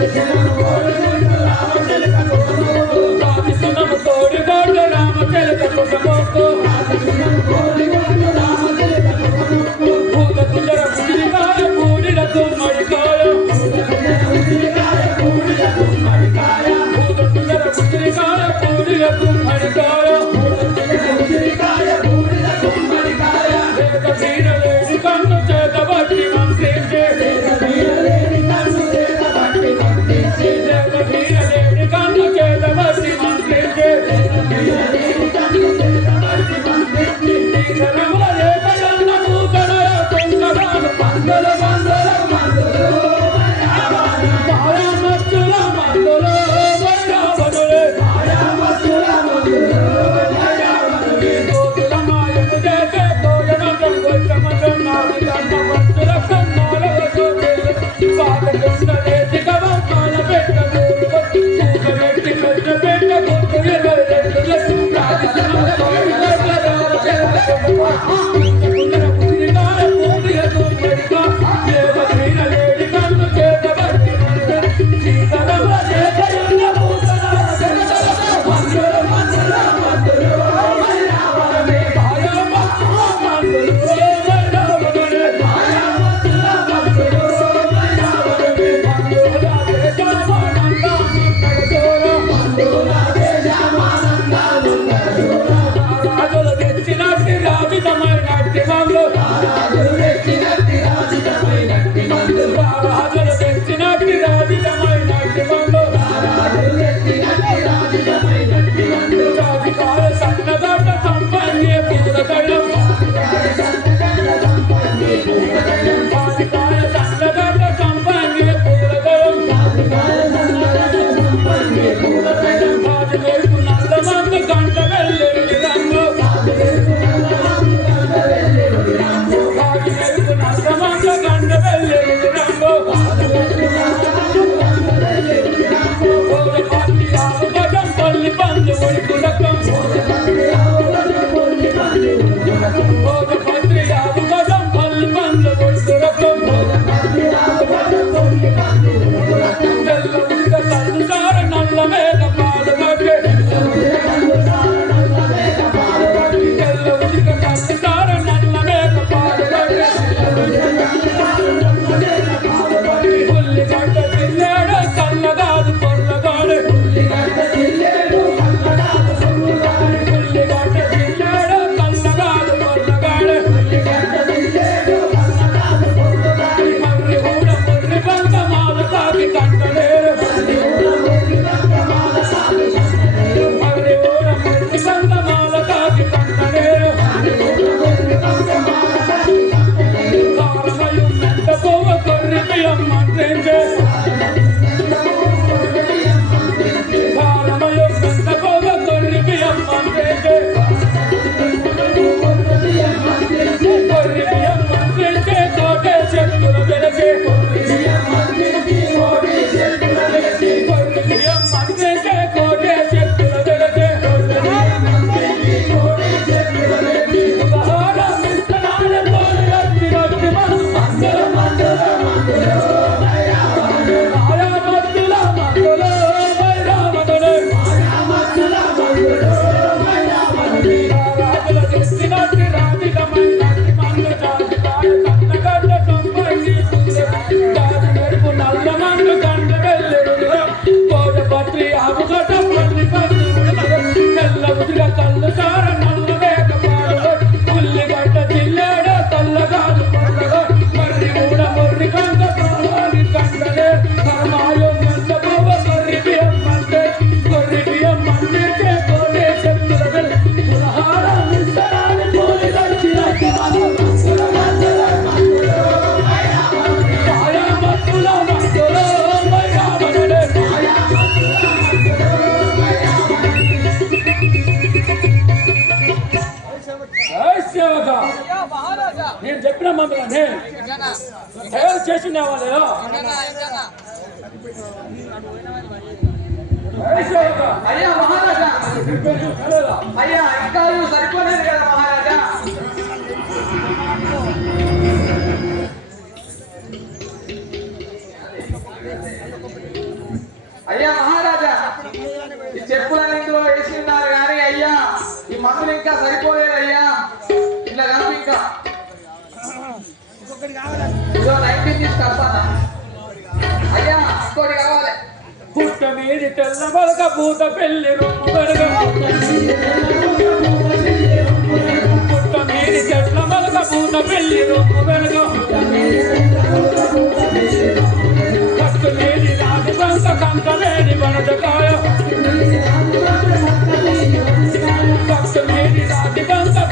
Africa. Is చెప్పిన మమ్మల్ని తయారు చేసి వాళ్ళు అయ్యా మహారాజా. అయ్యా కదా మహారాజా. అయ్యా మహారాజా. ఈ చెప్పులను వేసి ఉన్నారు కానీ అయ్యా ఈ మందులు ఇంకా సరిపోలేదు. పుట్ట మీది తెల్ల బలక పూత పెళ్లి పుట్ట మీది తెల్ల బలక పూత పెళ్లి రొమ్ము వెనుక పట్టు లేని రాజు కంక కంక లేని మనటకాయ పట్టు లేని రాజు కంక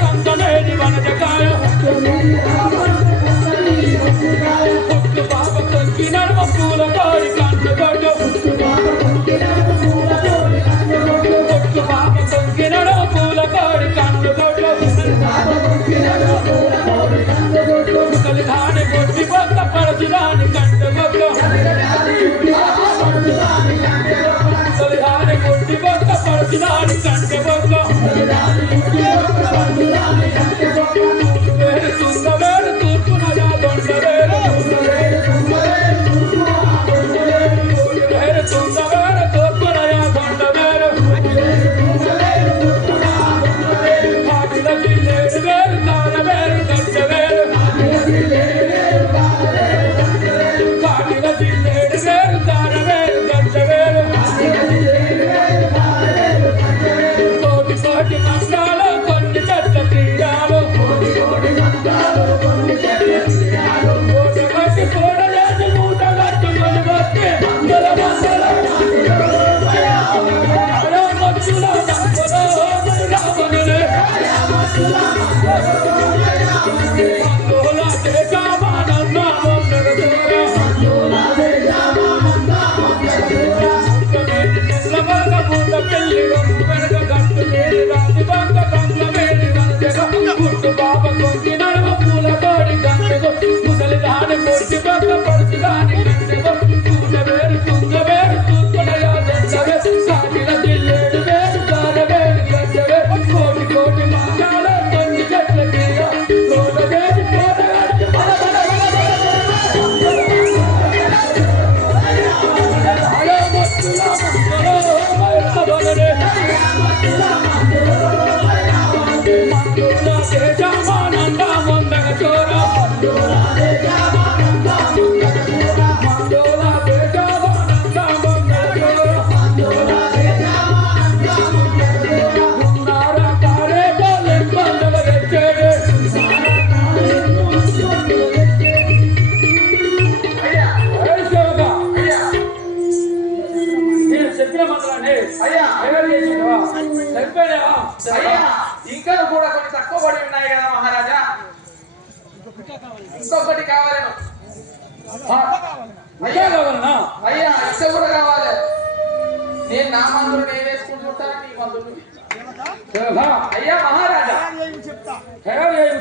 Thank you. అయ్యా మహారాజా. ఏమి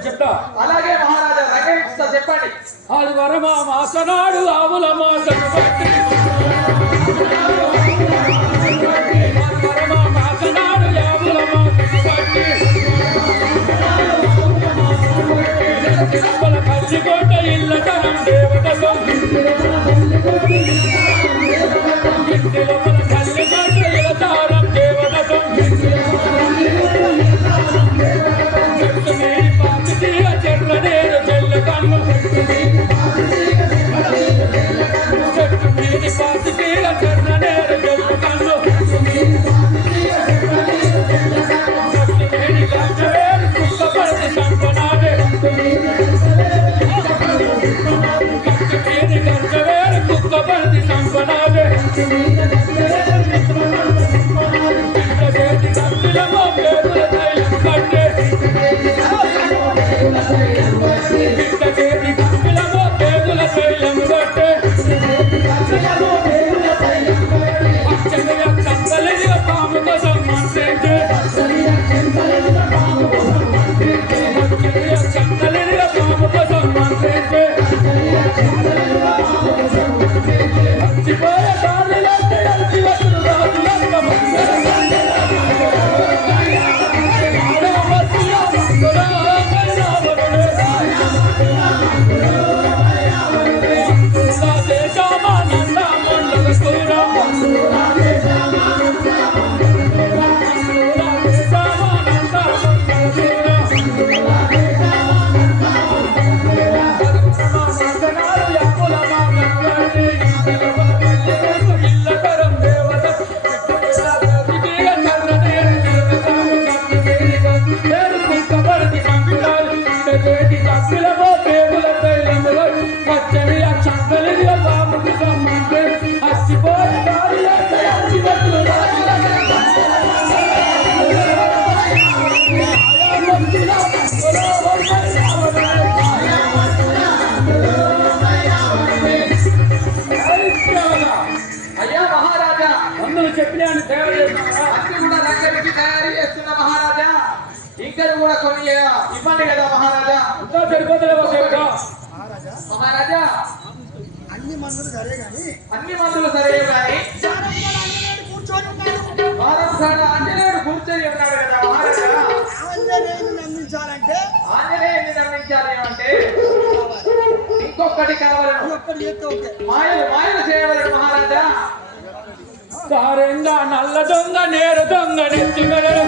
చెప్తా. అలాగే మహారాజా రంగ చెప్పండి. అది వరమా మాసనాడు ఆవుల మాసను పంచికోట ఇళ్ళ తరం దేవత Yeah. పచ్చని అక్షంతలు బాబుకి సంబంధం అయ్యా మహారాజా. అందరూ చెప్పినాను తయారు చేస్తారా అన్ని కూడా రంగడికి తయారు చేస్తున్న మహారాజా. ఇంకా కూడా కొన్ని ఇబ్బంది కదా మహారాజా. అంతా సరిపోతుంది ఒక మహారాజా. అన్ని మందులు సరే గాని అన్ని మందులు సరే కానీ కూర్చొని ఆంజనేయుడు కూర్చొని ఉన్నాడు కదా మహారాజా. ఆంజనేయుని నమ్మించాలంటే ఆంజనేయుని నమ్మించాలి అంటే ఇంకొకటి కావాలను. మాయలు మాయలు చేయవలను మహారాజా. సారంగా నల్ల దొంగ నేరు దొంగ నెత్తిమెరలు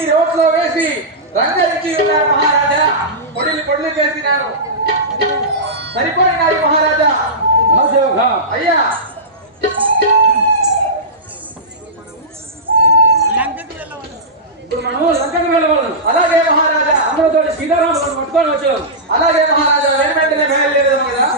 అన్ని రోడ్లో వేసి రంగరించి ఉన్నారు మహారాజా పొడిలి పొడిలి చేసినాడు సరిపోయినాడు మహారాజా. అయ్యా. ఇప్పుడు మనము లంకకు వెళ్ళవాలి అలాగే మహారాజా. అందరితో సీతారాములను పట్టుకొని వచ్చాం. అలాగే మహారాజా వెంటనే బయలుదేరదాం కదా.